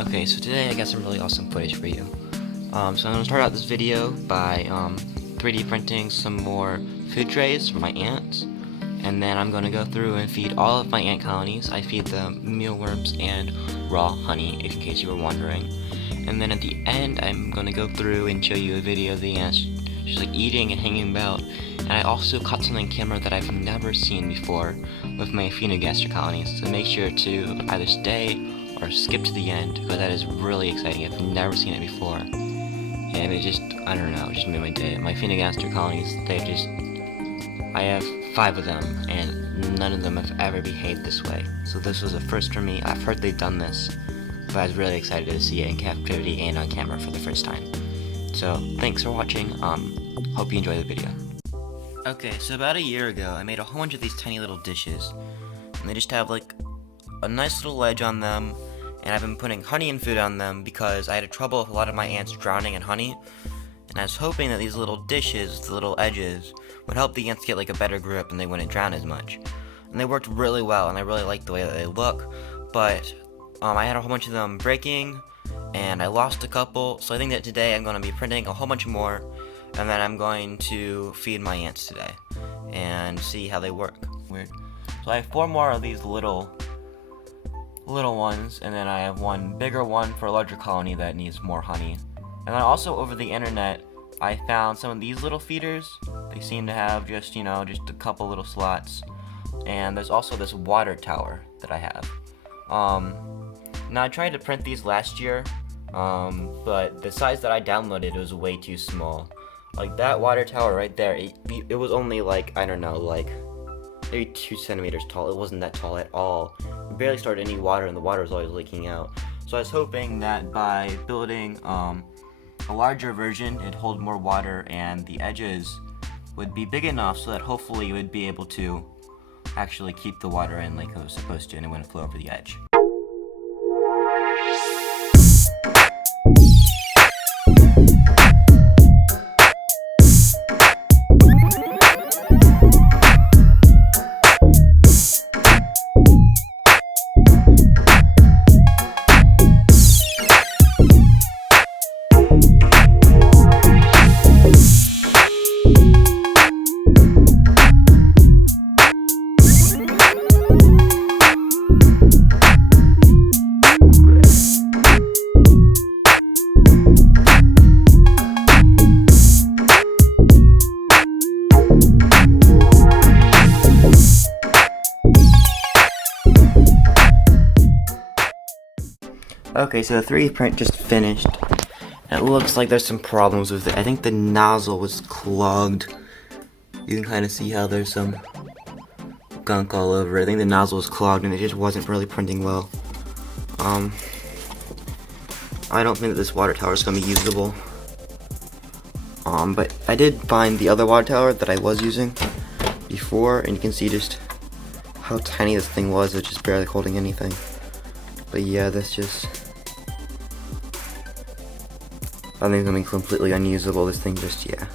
Okay, so today I got some really awesome footage for you. So I'm going to start out this video by 3D printing some more food trays for my ants. And then I'm going to go through and feed all of my ant colonies. I feed them mealworms and raw honey, in case you were wondering. And then at the end, I'm going to go through and show you a video of the ants just like eating and hanging about. And I also caught something on camera that I've never seen before with my Phaenogaster colonies. So make sure to either stay or skip to the end, because that is really exciting. I've never seen it before. And it just, I don't know, it just made my day. My Phaenogaster colonies, I have 5 of them, and none of them have ever behaved this way. So this was a first for me. I've heard they've done this, but I was really excited to see it in captivity and on camera for the first time. So thanks for watching. Hope you enjoy the video. Okay, so about a year ago, I made a whole bunch of these tiny little dishes, and they just have like a nice little ledge on them, and I've been putting honey and food on them because I had trouble with a lot of my ants drowning in honey, and I was hoping that these little dishes, the little edges, would help the ants get like a better grip and they wouldn't drown as much. And they worked really well, and I really liked the way that they look, but I had a whole bunch of them breaking, and I lost a couple, so I think that today I'm going to be printing a whole bunch more, and then I'm going to feed my ants today, and see how they work. Weird. So I have 4 more of these little ones, and then I have one bigger one for a larger colony that needs more honey. And then also over the internet, I found some of these little feeders. They seem to have just a couple little slots. And there's also this water tower that I have. Now I tried to print these last year, but the size that I downloaded was way too small. Like that water tower right there, it was only like, I don't know, like maybe 2 centimeters tall. It wasn't that tall at all. We barely started any water, and the water was always leaking out. So I was hoping that by building a larger version, it'd hold more water, and the edges would be big enough so that hopefully it would be able to actually keep the water in like it was supposed to, and it wouldn't flow over the edge. Okay, so the 3D print just finished. It looks like there's some problems with it. I think the nozzle was clogged. You can kind of see how there's some gunk all over it. I think the nozzle was clogged and it just wasn't really printing well. I don't think that this water tower is going to be usable. But I did find the other water tower that I was using before, and you can see just how tiny this thing was. It's just barely holding anything. But yeah, that's just, I think it's gonna be completely unusable. This thing just, yeah,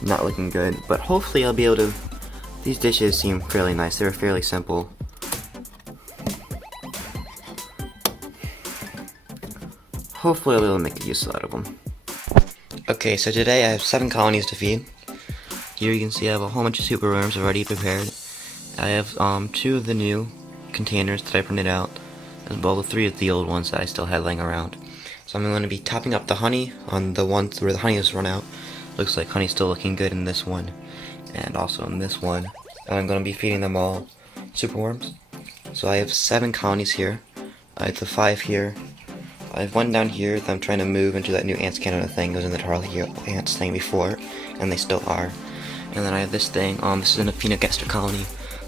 not looking good. But hopefully I'll be able to, these dishes seem fairly nice. They're fairly simple. Hopefully I'll be able to make a use out of them. Okay, so today I have 7 colonies to feed. Here you can see I have a whole bunch of super worms already prepared. I have 2 of the new containers that I printed out, as well as 3 of the old ones that I still had laying around. So I'm going to be topping up the honey on the ones where the honey has run out. Looks like honey's still looking good in this one, and also in this one. And I'm going to be feeding them all superworms. So I have 7 colonies here. I have the 5 here. I have 1 down here that I'm trying to move into that new Ants Canada thing. It was in the Charlie Ants thing before, and they still are. And then I have this thing. This is in a Phaenogaster colony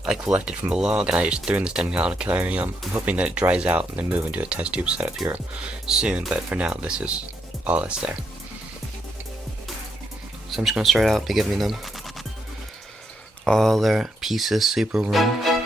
I collected from a log, and I just threw in this 10-gallon aquarium. I'm hoping that it dries out and then move into a test tube setup here soon, but for now this is all that's there. So I'm just going to start out by giving them all their pieces super room.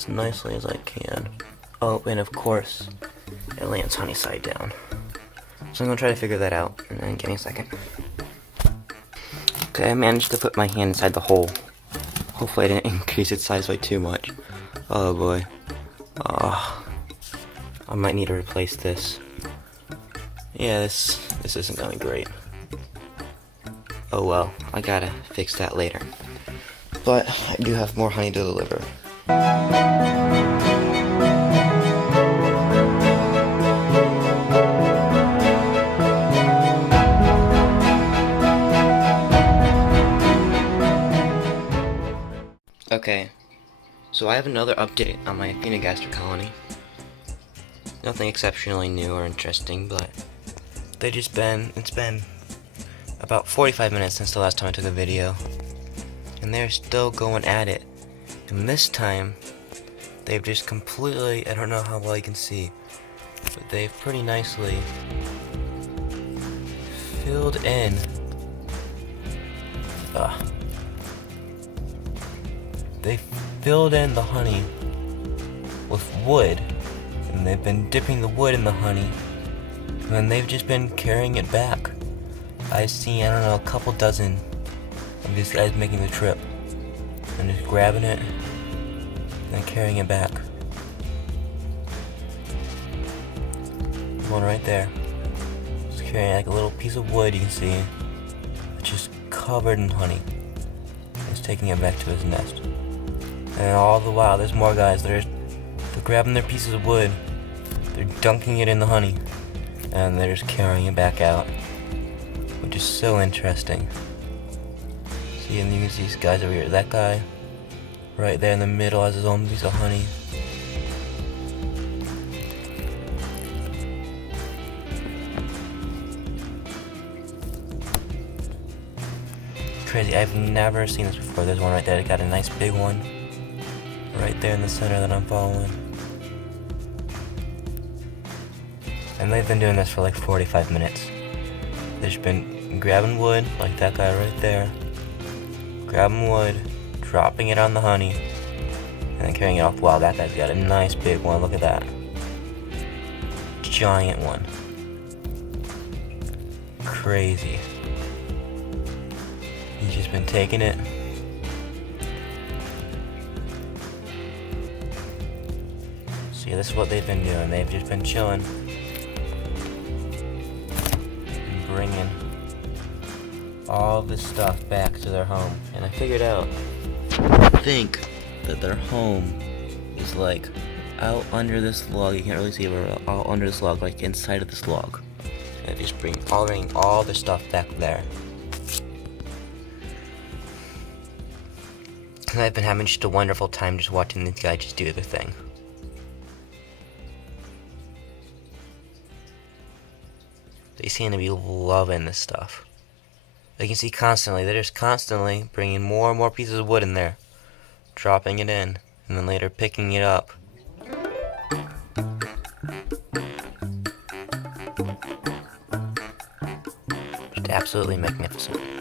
as nicely as I can. Oh, and of course, it lands honey side down. So I'm gonna try to figure that out, and then give me a second. Okay, I managed to put my hand inside the hole. Hopefully I didn't increase its size by too much. Oh boy. I might need to replace this. Yeah, this isn't going great. Oh well, I gotta fix that later. But I do have more honey to deliver. Okay, so I have another update on my Aphaenogaster colony. Nothing exceptionally new or interesting, but it's been about 45 minutes since the last time I took a video, and they're still going at it. And this time, they've just completely, I don't know how well you can see, but they've pretty nicely filled in they filled in the honey with wood, and they've been dipping the wood in the honey, and then they've just been carrying it back. I've seen, I don't know, a couple dozen of these guys making the trip, and just grabbing it, and then carrying it back. One right there. Just carrying like a little piece of wood, you can see. It's just covered in honey. He's taking it back to his nest. And all the while, there's more guys. They're grabbing their pieces of wood, they're dunking it in the honey, and they're just carrying it back out, which is so interesting. See, and you can see these guys over here. That guy, right there in the middle, has his own piece of honey. Crazy, I've never seen this before. There's one right there, got a nice big one right there in the center that I'm following. And they've been doing this for like 45 minutes. They've just been grabbing wood, like that guy right there, grabbing wood, dropping it on the honey, and then carrying it off. Wow, that guy's got a nice big one, look at that. Giant one. Crazy. He's just been taking it. So yeah, this is what they've been doing. They've just been chilling, and bringing all this stuff back to their home. And I figured out, I think that their home is like out under this log. You can't really see it, but out under this log, like inside of this log. And just bringing all their stuff back there. And I've been having just a wonderful time just watching these guys just do their thing. They seem to be loving this stuff. You can see constantly, they're just constantly bringing more and more pieces of wood in there, dropping it in, and then later picking it up. Just absolutely magnificent.